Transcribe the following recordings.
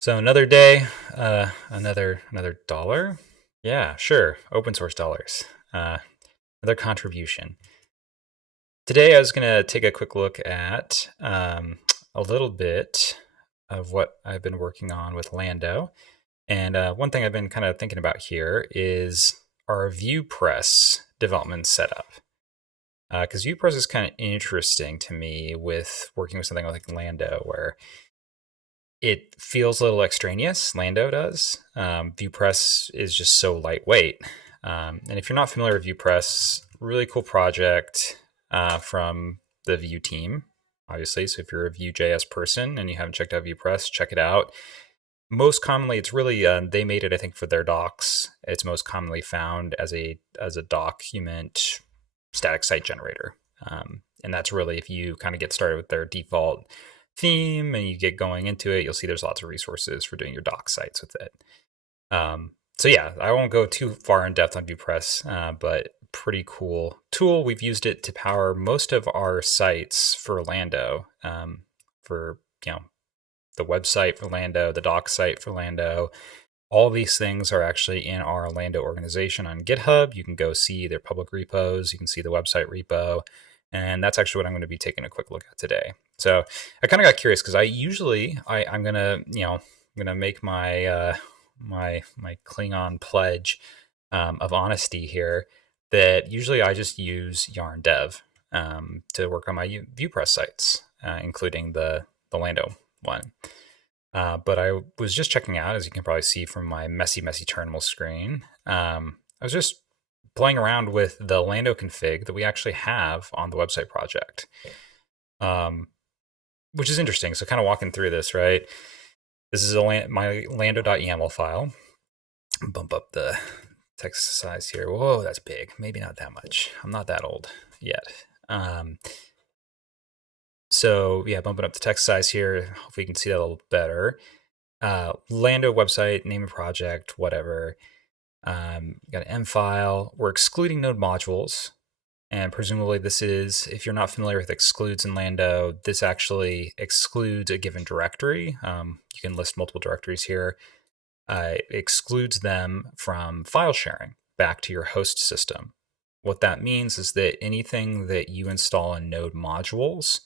So another day, another dollar. Yeah, sure. Open source dollars. Uh, another contribution. Today, I was gonna take a quick look at a little bit of what I've been working on with Lando, and one thing I've been kind of thinking about here is our VuePress development setup. Because VuePress is kind of interesting to me with working with something like Lando, where it feels a little extraneous. Lando does. VuePress is just so lightweight. And if you're not familiar with VuePress, really cool project from the Vue team, obviously. So if you're a Vue.js person and you haven't checked out VuePress, check it out. Most commonly, it's really they made it, I think, for their docs. It's most commonly found as a document static site generator, and that's really if you kind of get started with their default theme and you get going into it, you'll see there's lots of resources for doing your doc sites with it. So yeah, I won't go too far in depth on VuePress, but pretty cool tool. We've used it to power most of our sites for Lando, for the website for Lando, the doc site for Lando. All these things are actually in our Lando organization on GitHub. You can go see their public repos. You can see the website repo. And that's actually what I'm going to be taking a quick look at today. So I kind of got curious because I'm gonna make my my Klingon pledge of honesty here that usually I just use Yarn Dev to work on my VuePress sites, including the Lando one. But I was just checking out, as you can probably see from my messy terminal screen. I was just playing around with the Lando config that we actually have on the website project, um, which is interesting. So kind of walking through this, right? This is my lando.yaml file. Bump up the text size here. Whoa, that's big. Maybe not that much. I'm not that old yet. So yeah, bumping up the text size here. Hopefully you can see that a little better. Lando website, name of project, whatever. Got an M file. We're excluding node modules. And presumably this is, if you're not familiar with excludes in Lando, this actually excludes a given directory. You can list multiple directories here. It excludes them from file sharing back to your host system. What that means is that anything that you install in node modules,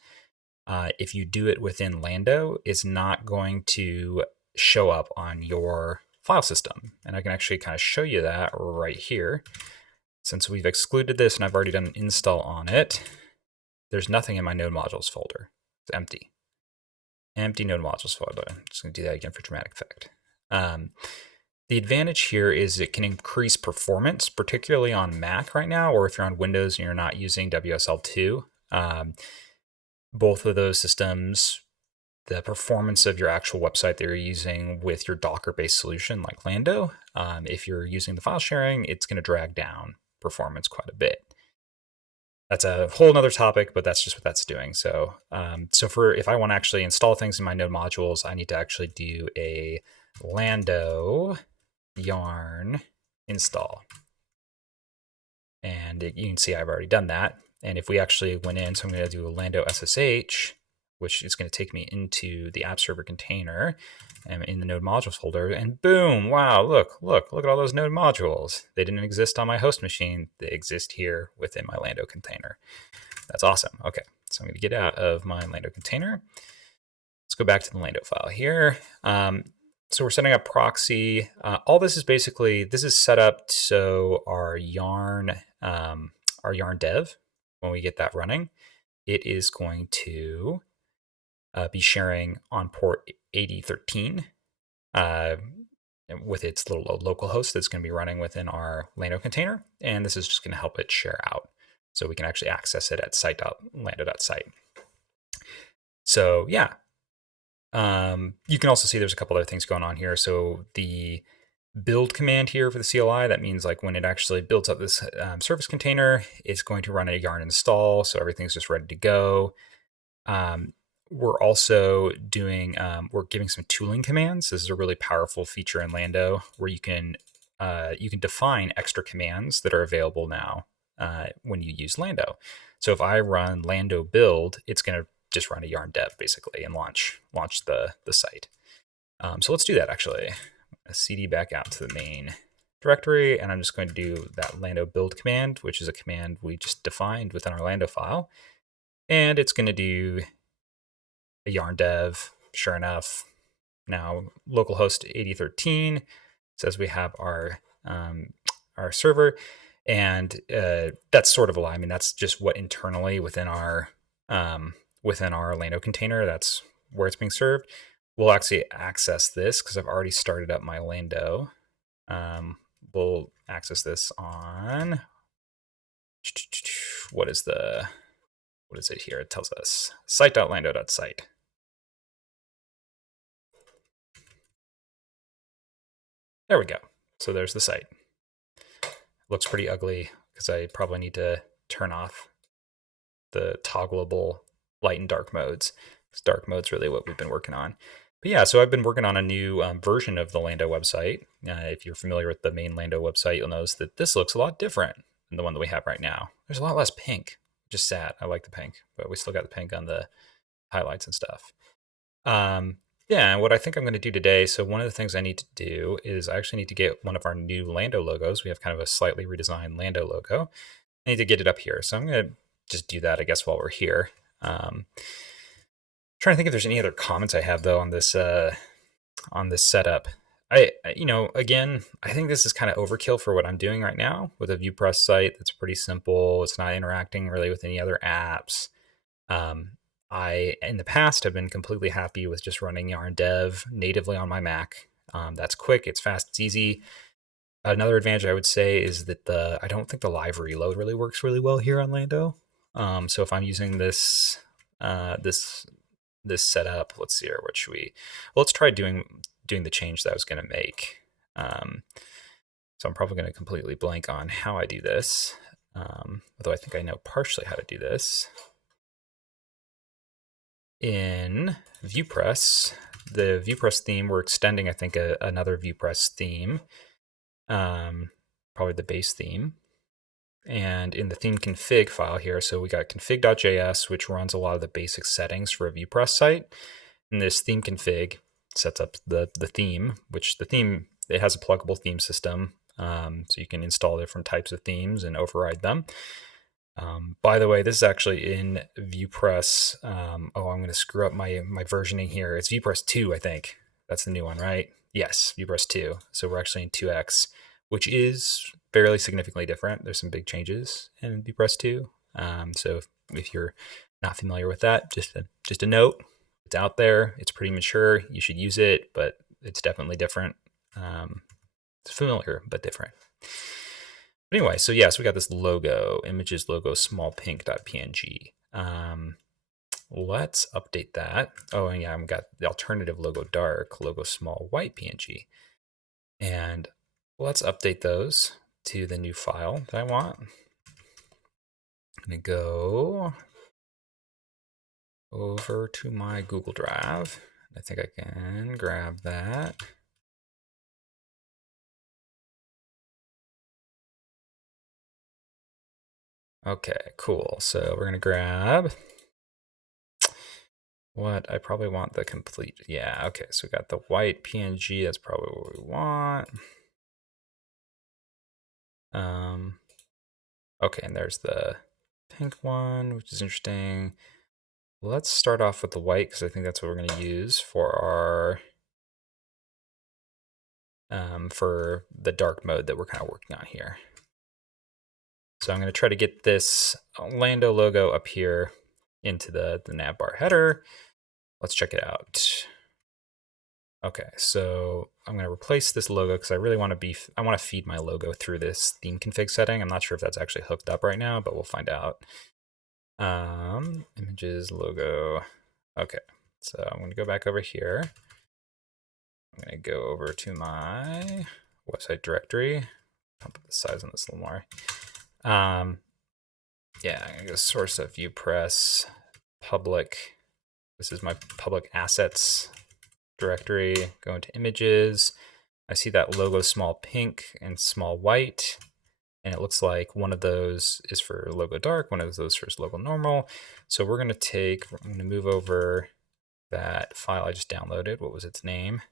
if you do it within Lando, is not going to show up on your file system. And I can actually kind of show you that right here. Since we've excluded this and I've already done an install on it, there's nothing in my node modules folder. It's empty. Empty node modules folder. I'm just going to do that again for dramatic effect. The advantage here is it can increase performance, particularly on Mac right now, or if you're on Windows and you're not using WSL2. Both of those systems, the performance of your actual website that you're using with your Docker-based solution like Lando, if you're using the file sharing, it's going to drag down performance quite a bit. That's a whole other topic, but that's just what that's doing. So, if I want to actually install things in my node modules, I need to actually do a Lando yarn install. And you can see I've already done that. And if we actually went in, so I'm going to do a Lando SSH, which is going to take me into the app server container and in the node modules folder, and boom, wow, look at all those node modules. They didn't exist on my host machine. They exist here within my Lando container. That's awesome. Okay, so I'm going to get out of my Lando container. Let's go back to the Lando file here. So we're setting up proxy. All this is basically, this is set up so our yarn dev, when we get that running, it is going to be sharing on port 8013 with its little local host that's going to be running within our Lando container. And this is just going to help it share out so we can actually access it at site.lando.site. So yeah, you can also see there's a couple other things going on here. So the build command here for the CLI, that means like when it actually builds up this service container, it's going to run a yarn install. So everything's just ready to go. We're also doing, we're giving some tooling commands. This is a really powerful feature in Lando where you can define extra commands that are available now when you use Lando. So if I run Lando build, it's going to just run a yarn dev basically and launch the site. So let's do that actually. A cd back out to the main directory, and I'm just going to do that Lando build command, which is a command we just defined within our Lando file. And it's going to do a yarn dev, sure enough. Now, localhost 8013 says we have our server, and that's sort of a lie. I mean, that's just what internally within our Lando container, that's where it's being served. We'll actually access this because I've already started up my Lando. We'll access this on what is it here? It tells us site.lando.site. There we go. So there's the site. Looks pretty ugly because I probably need to turn off the toggleable light and dark modes, because dark mode's really what we've been working on. But yeah, so I've been working on a new version of the Lando website. If you're familiar with the main Lando website, you'll notice that this looks a lot different than the one that we have right now. There's a lot less pink, which is sad. I like the pink, but we still got the pink on the highlights and stuff. Yeah, and what I think I'm going to do today, so one of the things I need to do is I actually need to get one of our new Lando logos. We have kind of a slightly redesigned Lando logo. I need to get it up here. So I'm going to just do that, I guess, while we're here. Trying to think if there's any other comments I have, though, on this setup. Again, I think this is kind of overkill for what I'm doing right now with a VuePress site that's pretty simple. It's not interacting really with any other apps. I, in the past, have been completely happy with just running yarn dev natively on my Mac. That's quick, it's fast, it's easy. Another advantage I would say is that I don't think the live reload really works really well here on Lando. So if I'm using this setup, let's see here, what should we? Well, let's try doing the change that I was going to make. So I'm probably going to completely blank on how I do this, although I think I know partially how to do this. In VuePress, the VuePress theme, we're extending, I think, another VuePress theme, probably the base theme. And in the theme config file here, so we got config.js, which runs a lot of the basic settings for a VuePress site. And this theme config sets up the theme, which it has a pluggable theme system. So you can install different types of themes and override them. By the way, this is actually in VuePress. I'm going to screw up my versioning here. It's VuePress 2, I think. That's the new one, right? Yes, VuePress 2. So we're actually in 2x, which is fairly significantly different. There's some big changes in VuePress 2. So if you're not familiar with that, just a note. It's out there. It's pretty mature. You should use it, but it's definitely different. It's familiar, but different. But anyway, so yes, we got this logo, images logo smallpink.png. Let's update that. Oh, and yeah, I've got the alternative logo dark, logo small white PNG. And let's update those to the new file that I want. I'm going to go over to my Google Drive. I think I can grab that. Okay, cool. So we're going to grab what I probably want the complete. Yeah, okay. So we got the white PNG. That's probably what we want. Okay, and there's the pink one, which is interesting. Let's start off with the white because I think that's what we're going to use for our for the dark mode that we're kind of working on here. So I'm going to try to get this Lando logo up here into the nav bar header. Let's check it out. Okay, so I'm going to replace this logo because I really want to feed my logo through this theme config setting. I'm not sure if that's actually hooked up right now, but we'll find out. Images, logo. Okay, so I'm going to go back over here. I'm going to go over to my website directory. I'll put the size on this a little more. Yeah, I'm going to go source of VuePress public. This is my public assets directory. Go into images. I see that logo small pink and small white. And it looks like one of those is for logo dark, one of those for logo normal. So I'm going to move over that file I just downloaded. What was its name?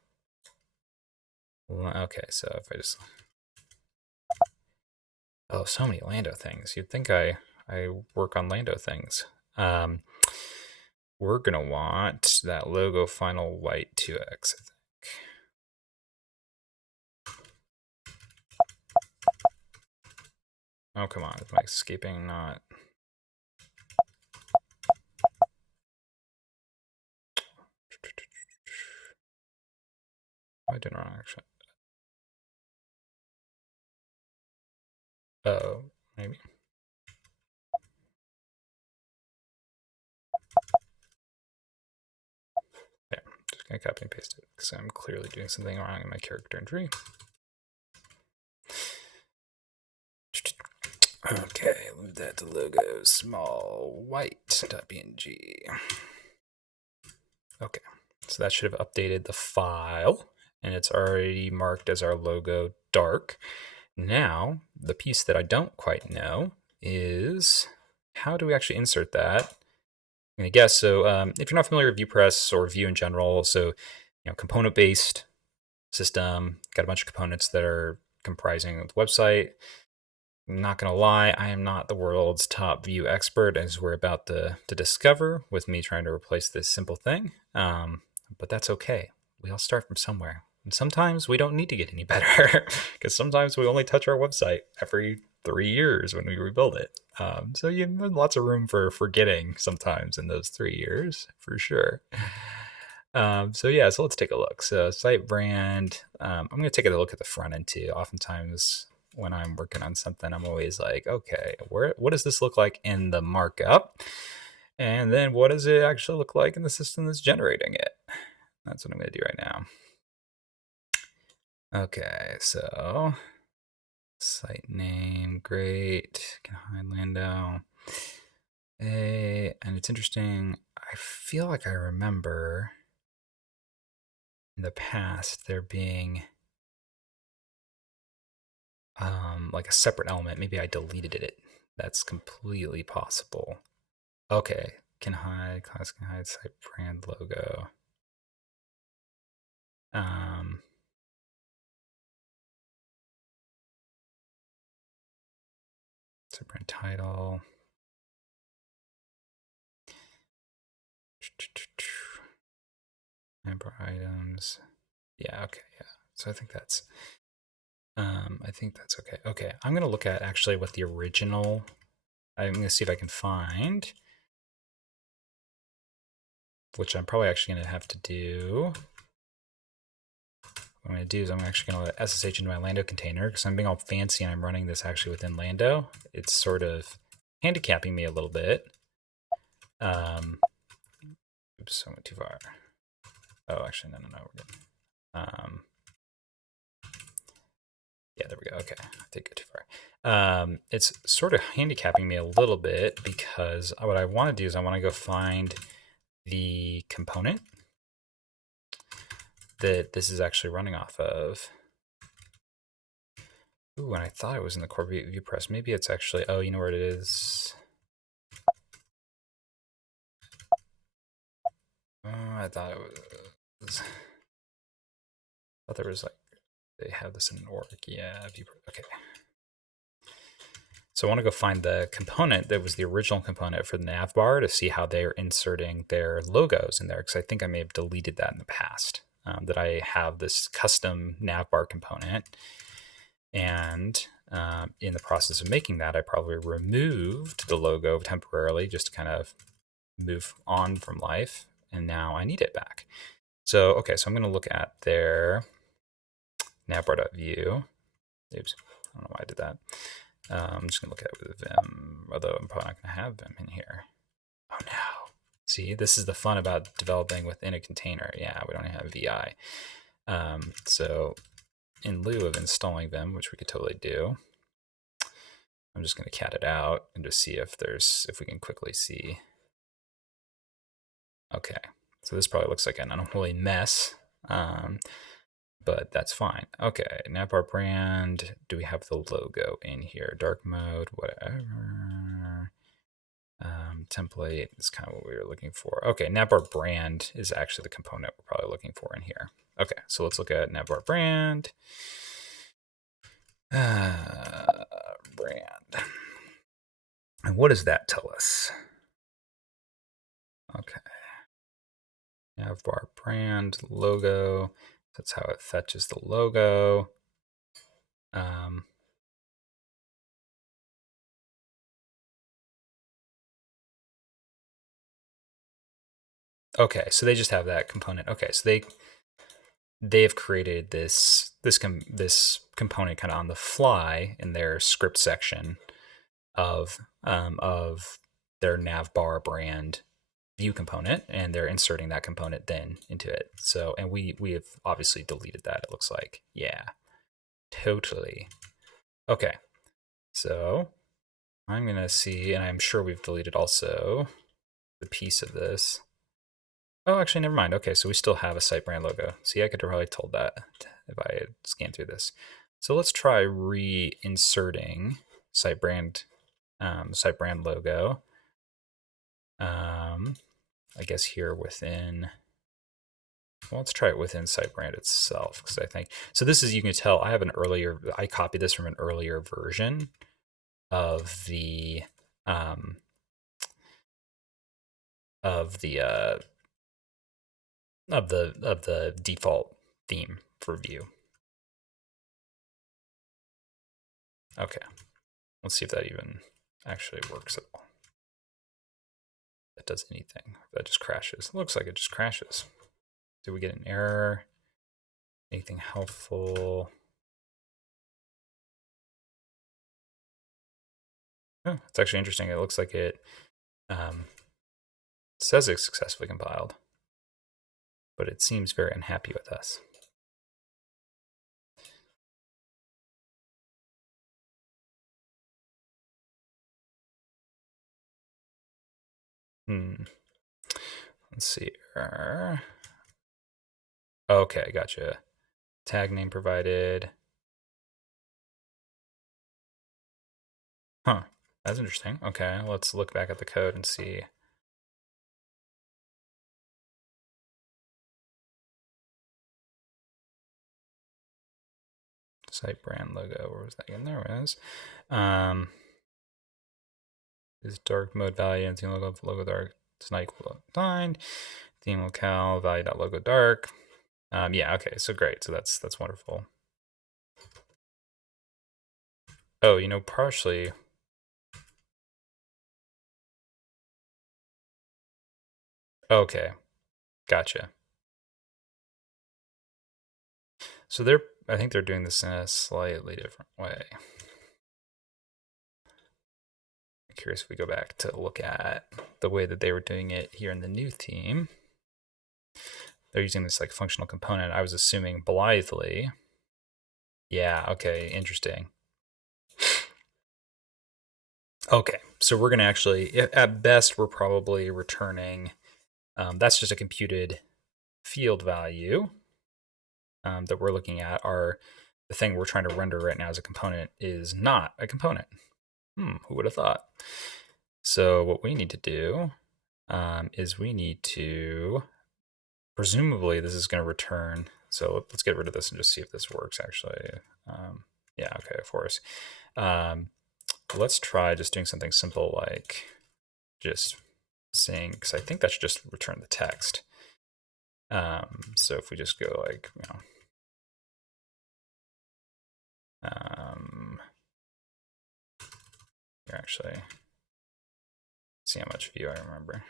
Okay, so if I just... Oh, so many Lando things. You'd think I work on Lando things. We're going to want that logo final white 2x, I think. Oh, come on. Is my escaping not... I did wrong, actually. Oh, maybe. Yeah, just going to copy and paste it because I'm clearly doing something wrong in my character entry. Okay, move that to logo small white.png. Okay, so that should have updated the file, and it's already marked as our logo dark. Now, the piece that I don't quite know is how do we actually insert that? I'm gonna guess. So, if you're not familiar with VuePress or Vue in general, so component-based system, got a bunch of components that are comprising the website. I'm not gonna lie, I am not the world's top Vue expert, as we're about to discover with me trying to replace this simple thing. But that's okay. We all start from somewhere. And sometimes we don't need to get any better because sometimes we only touch our website every 3 years when we rebuild it. So you have lots of room for forgetting sometimes in those 3 years, for sure. So yeah, so let's take a look. So site brand, I'm going to take a look at the front end too. Oftentimes when I'm working on something, I'm always like, okay, what does this look like in the markup? And then what does it actually look like in the system that's generating it? That's what I'm going to do right now. Okay, so site name, great. Can hide Lando. And it's interesting. I feel like I remember in the past there being like a separate element. Maybe I deleted it. That's completely possible. Okay, can hide, class can hide, site brand logo. Site brand title. Member items. Yeah, okay, yeah. So I think that's okay. Okay, I'm gonna look at actually what the original. I'm gonna see if I can find, which I'm probably actually gonna have to do. What I'm gonna do is I'm actually gonna let SSH into my Lando container because I'm being all fancy and I'm running this actually within Lando. It's sort of handicapping me a little bit. Oops, I went too far. Oh, actually, no, we're good. Yeah, there we go. Okay, I did go too far. It's sort of handicapping me a little bit because what I want to do is I want to go find the component that this is actually running off of. Ooh, and I thought it was in the core VuePress. Maybe it's actually, oh, you know where it is? I thought it was, I thought there was like, they have this in an org. Yeah, okay. So I want to go find the component that was the original component for the nav bar to see how they're inserting their logos in there, because I think I may have deleted that in the past, that I have this custom nav bar component. And in the process of making that, I probably removed the logo temporarily just to kind of move on from life. And now I need it back. So, okay, so I'm going to look at their navbar.view. Oops, I don't know why I did that. I'm just going to look at it with Vim, although I'm probably not going to have Vim in here. Oh no. See, this is the fun about developing within a container. Yeah, we don't have VI. So in lieu of installing Vim, which we could totally do, I'm just going to cat it out and just see if we can quickly see. Okay, so this probably looks like an unholy mess, but that's fine. Okay, navbar brand. Do we have the logo in here? Dark mode, whatever. Template is kind of what we were looking for. Okay, navbar brand is actually the component we're probably looking for in here. Okay, so let's look at navbar brand. Brand. And what does that tell us? Okay. Navbar brand logo. That's how it fetches the logo. Okay, so they just have that component. Okay, so they have created this component kind of on the fly in their script section of their navbar brand view component, and they're inserting that component then into it. So, and we have obviously deleted that. It looks like, yeah, totally. Okay, so I'm gonna see, and I'm sure we've deleted also the piece of this. Oh, actually, never mind. Okay, so we still have a site brand logo. See, I could have probably told that if I had scanned through this. So let's try reinserting site brand logo. I guess here within. Well, let's try it within site brand itself, because I think so. This is, you can tell I have I copied this from an earlier version of the um, of the of the default theme for Vue. Okay, let's see if that even actually works at all. That does anything. That just crashes. It looks like it just crashes. Did we get an error? Anything helpful? Oh, it's actually interesting. It looks like it says it's successfully compiled, but it seems very unhappy with us. Let's see. Okay, gotcha. Tag name provided. Huh, that's interesting. Okay, let's look back at the code and see. Site brand logo, where was that again? There it is. Is dark mode value and theme logo dark does not equal defined. Theme locale value.logo dark. Yeah, okay, so great. So that's wonderful. Oh, partially. Okay, gotcha. So I think they're doing this in a slightly different way. I'm curious if we go back to look at the way that they were doing it here in the new theme. They're using this like functional component. I was assuming blithely. Yeah, okay, interesting. Okay, so we're gonna actually, at best, we're probably returning, that's just a computed field value that we're looking at. The thing we're trying to render right now as a component is not a component. Who would have thought? So what we need to do is we need to, presumably this is going to return. So let's get rid of this and just see if this works actually. Yeah, okay, of course. Let's try just doing something simple like just saying, because I think that should just return the text. So if we just go like, here actually, see how much Vue I remember.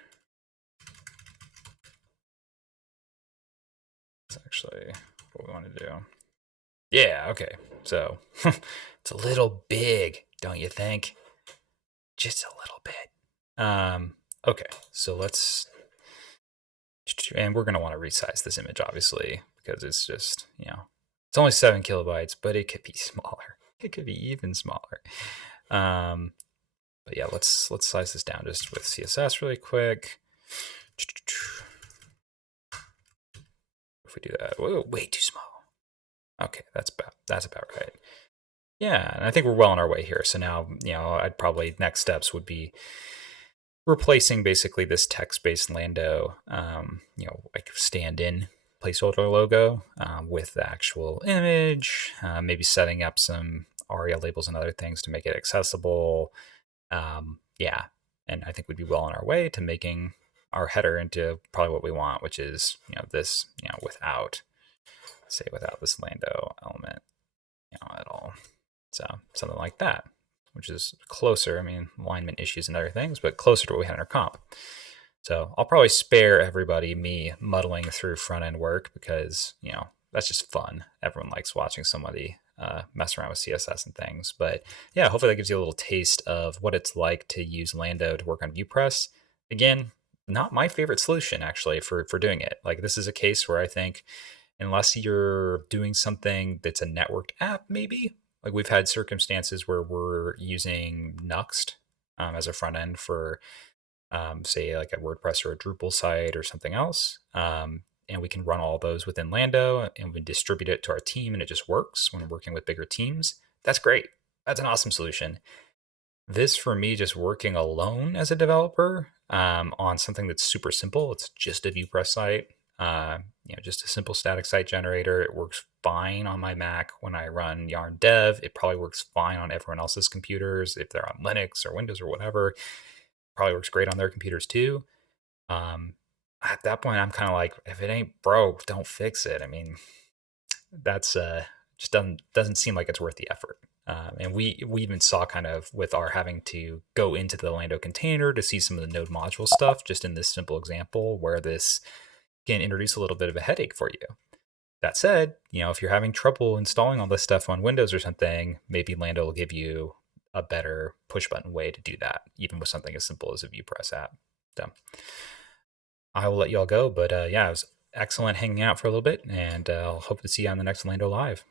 It's actually what we want to do. Yeah, okay. So it's a little big, don't you think? Just a little bit. Okay, so let's, and we're going to want to resize this image, obviously, because it's just, it's only 7 kilobytes, but it could be smaller. It could be even smaller. But yeah, let's size this down just with CSS really quick. If we do that, whoa, way too small. Okay, that's about right. Yeah, and I think we're well on our way here. So now, I'd probably, next steps would be replacing basically this text-based Lando, like stand-in placeholder logo with the actual image, maybe setting up some ARIA labels and other things to make it accessible. Yeah, and I think we'd be well on our way to making our header into probably what we want, which is this without, say, without this Lando element at all. So something like that, which is closer. I mean, alignment issues and other things, but closer to what we had in our comp. So I'll probably spare everybody me muddling through front end work because that's just fun. Everyone likes watching somebody mess around with CSS and things. But yeah, hopefully that gives you a little taste of what it's like to use Lando to work on VuePress. Again, not my favorite solution actually for doing it. Like this is a case where I think unless you're doing something that's a networked app, maybe like we've had circumstances where we're using Nuxt as a front end for say like a WordPress or a Drupal site or something else. And we can run all those within Lando and we distribute it to our team and it just works when we're working with bigger teams. That's great. That's an awesome solution. This for me, just working alone as a developer on something that's super simple. It's just a VuePress site, just a simple static site generator. It works fine on my Mac when I run Yarn Dev. It probably works fine on everyone else's computers if they're on Linux or Windows or whatever. Probably works great on their computers too. At that point, I'm kind of like, if it ain't broke, don't fix it. I mean, that's just doesn't seem like it's worth the effort. And we even saw kind of with our having to go into the Lando container to see some of the node module stuff, just in this simple example where this can introduce a little bit of a headache for you. That said, if you're having trouble installing all this stuff on Windows or something, maybe Lando will give you a better push button way to do that, even with something as simple as a VuePress app. So I will let you all go, but yeah, it was excellent hanging out for a little bit, and I'll hope to see you on the next Lando Live.